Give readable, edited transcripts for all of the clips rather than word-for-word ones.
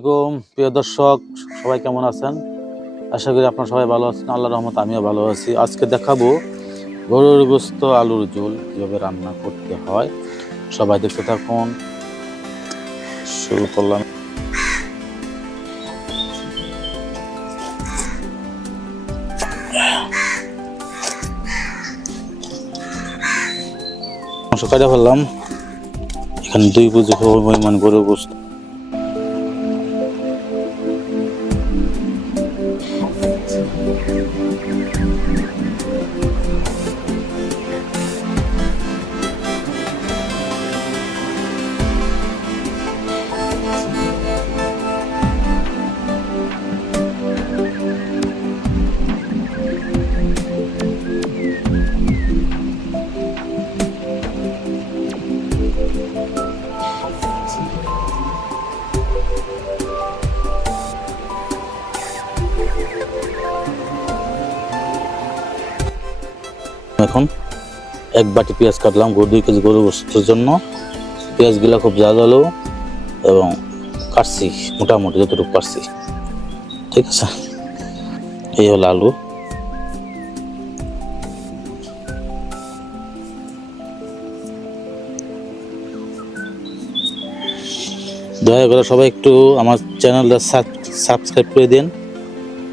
আসসালামু আলাইকুম প্রিয় দর্শক, সবাই কেমন আছেন? আশা করি আপনারা সবাই ভালো আছেন। আল্লাহর রহমতে আমিও ভালো আছি। আজকে দেখাবো গরুর গোশত আলুর ঝোল কিভাবে রান্না করতে হয়। সবাই দেখতে থাকুন। শুরু করলাম। মাংস কাটা ফেললাম। এখানে 2 কেজি পরিমাণ গরুর গোশত। এখন 1 বাটি পেঁয়াজ কাটলাম 2 কেজি গরুর গোশতের জন্য। পেঁয়াজগুলো খুব ঝাল এবং কাটছি মোটামুটি যতটুকু পারছি। ঠিক আছে, এই হলো আলু। দয়া করে সবাই একটু আমার চ্যানেলটা সাবস্ক্রাইব করে দিন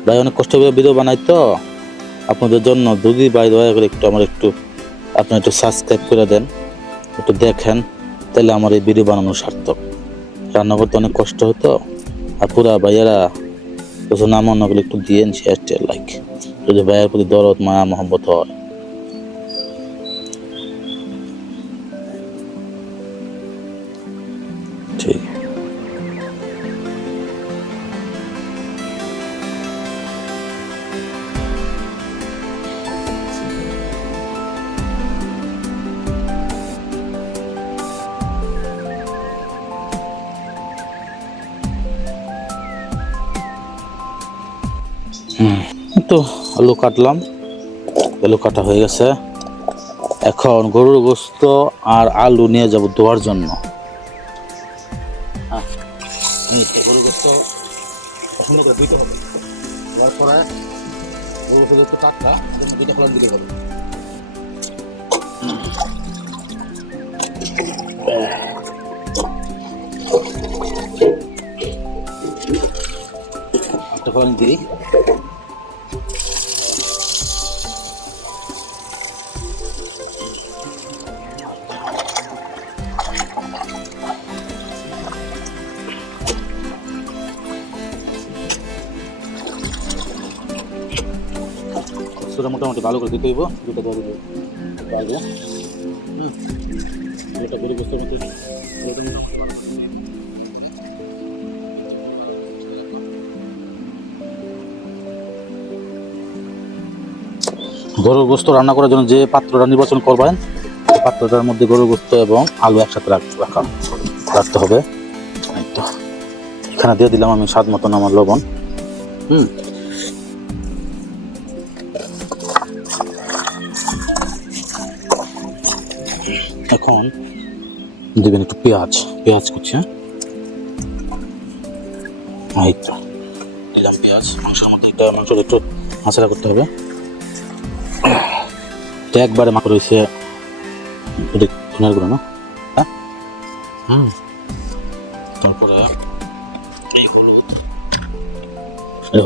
ভাই। অনেক কষ্ট করে ভিডিও বানাই তো আপনাদের জন্য। যদি ভাই দয়া করে আপনি একটু সাবস্ক্রাইব করে দেন, একটু দেখেন, তাহলে আমার এই ভিডিও বানানো সার্থক। রান্না করতে অনেক কষ্ট হতো। আর পুরা ভাইয়ারা কিছু নাম অন্য করে একটু দিয়েন শেয়ার লাইক, যদি ভাইয়ের প্রতি দরদ মায়া মহব্বত হয়। ঠিক তো আলু কাটলাম, আলু কাটা হয়ে গেছে। এখন গরুর গোশত আর আলু নিয়ে যাব ধোয়ার জন্য। গরুর গোশত পছন্দ করে ধুইতে হবে। ধোয়ার পরে গরুর গোশত একটু টাটকা, 2টা ফলন দিতে হবে। একটা ফলন দিই। মোটামুটি ভালো করে দিতে হইব। 2টা দিয়ে দিতে পারবো। এটা গরু গোশত গরুর গোশত রান্না করার জন্য যে পাত্রটা নির্বাচন করবেন, এই পাত্রটার মধ্যে গরুর গোশত এবং আলু একসাথে রাখতে হবে। তো এখানে দিয়ে দিলাম আমি স্বাদ মতন আমার লবণ। এখন দিবেন একটু পেঁয়াজ কুচি। এই তো দিলাম পেঁয়াজ। মাংসের মধ্যে মাংসটা একটু নাড়াচাড়া করতে হবে। এটা একবারে মাখা রয়েছে ধনিয়ার গুঁড়ো না। তারপরে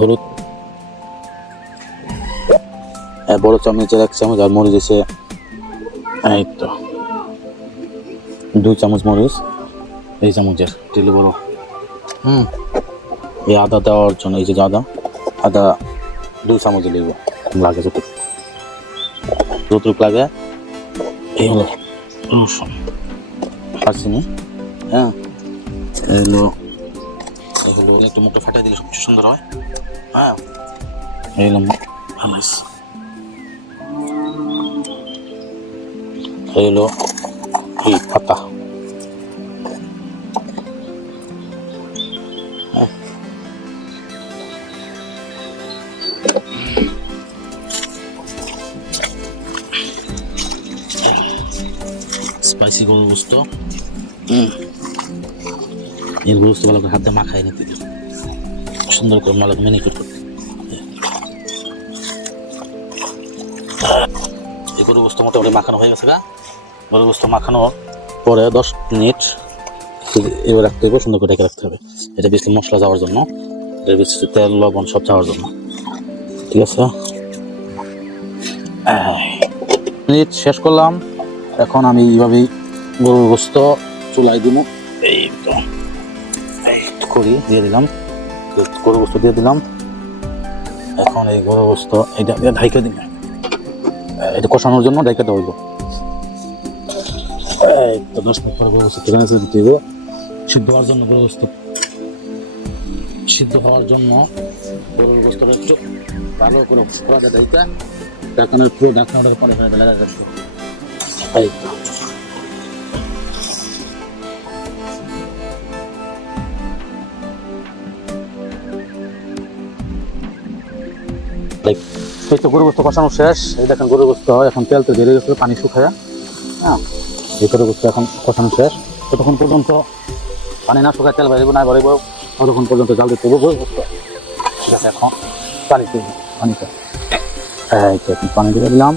হলুদ বড় চামচের 1 চামচ, আর মরিচ দিয়েছে এই তো 2 চামচ মরিচ, এই চামচের তেলে বড়। এই আদা দেওয়ার জন্য, এই যে আদা 2 চামচ দিলে লাগে যতটুকু লাগে। এই হলো রসুন কাচিনি। এই হলো একটু মুখটা ফাটিয়ে দিলে সবচেয়ে সুন্দর হয়। এই হলো এই হলো এই পাতা। স্পাইসি গরুর গোশত। এর গোশত ভালো করে হাত দিয়ে মাখায় নিতে দিই। সুন্দর করে মালা মেনি করতে। এই গরু গোস্ত মোটামুটি মাখানো হয়ে গেছে। গরু গোস্ত মাখানোর পরে 10 মিনিট এবার রাখতে হবে, সুন্দর করে ঢেকে রাখতে হবে। এটা বেশি মশলা যাওয়ার জন্য, এটা বেশি তেল লবণ সব যাওয়ার জন্য, ঠিক আছে। মিনিট শেষ করলাম। এখন আমি এইভাবেই গরুর গোস্ত চুলাই দিব। এই তো করি দিয়ে দিলাম, গরুর গোস্ত দিয়ে দিলাম। এখন এই গরুর গোস্ত এটা ঢাইকে দিন, এটা কষানোর জন্য ঢাইকে দেওয়া হইব। এই তো 10 মিনিট পরে গরুর গোস্ত দিতে হইব সিদ্ধ হওয়ার জন্য। গরুর গোস্ত সিদ্ধ হওয়ার জন্য গরুর গোস্তটা একটু ভালো করে কড়াতে ঢাইকে ঢাকনার পুরো ঢাকনাটার পরে লাগা যাচ্ছে। এই এই তো গরু গোস্ত কষানো শেষ। এই দেখেন গরু গোস্ত এখন তেল তো বেরিয়ে গেছে, পানি শুকায়। হ্যাঁ, এই গরু গোস্ত এখন কষানো শেষ। ততক্ষণ পর্যন্ত পানি না শুকায় তেল বেরোবো না বেরোবো, ততক্ষণ পর্যন্ত জাল দিতে হবে গরু গোস্ত। ঠিক আছে, এখন পানি দেব, পানিতে এই তো এখন পানি দিয়ে দিলাম।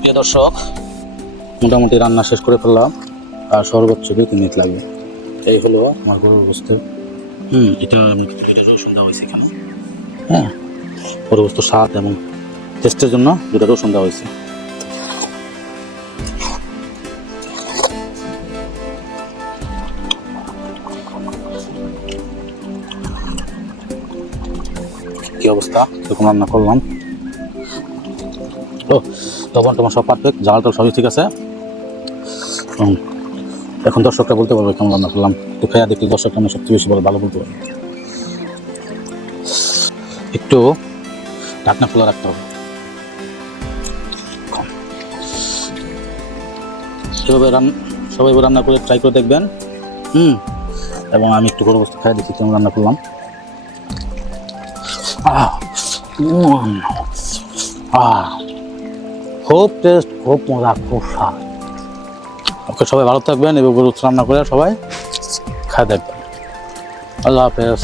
প্রিয় দর্শক, মোটামুটি রান্না শেষ করে ফেললাম, আর সর্বোচ্চ 2 মিনিট লাগবে। এই হলো আমার গরুর গোস্ত। এটা রসুন দেওয়া হয়েছে এখানে। হ্যাঁ, গরুর গোস্ত স্বাদ এবং টেস্টের জন্য 2টা রসুন দেওয়া হয়েছে। কি অবস্থা, এরকম রান্না করলাম। ও তখন তোমার সব পারফেক্ট, জালটা সবই ঠিক আছে। এখন দর্শকরা বলতে পারবে কেমন রান্না করলাম। তো খেয়া দেখলে দর্শকরা আমার সবচেয়ে বেশি ভালো বলতে পারবে। একটু ঢাকনা খোলা রাখতে হবে। সেভাবে সবাই রান্না করে ট্রাই করে দেখবেন। এবং আমি একটু গরু গোস্ত খাই দেখি কেমন রান্না করলাম। খুব টেস্ট, খুব মজা, খুব স্বাদ। ওকে, সবাই ভালো থাকবেন এবং গরু রান্না করে সবাই খাই দেখবেন। আল্লাহ হাফেজ।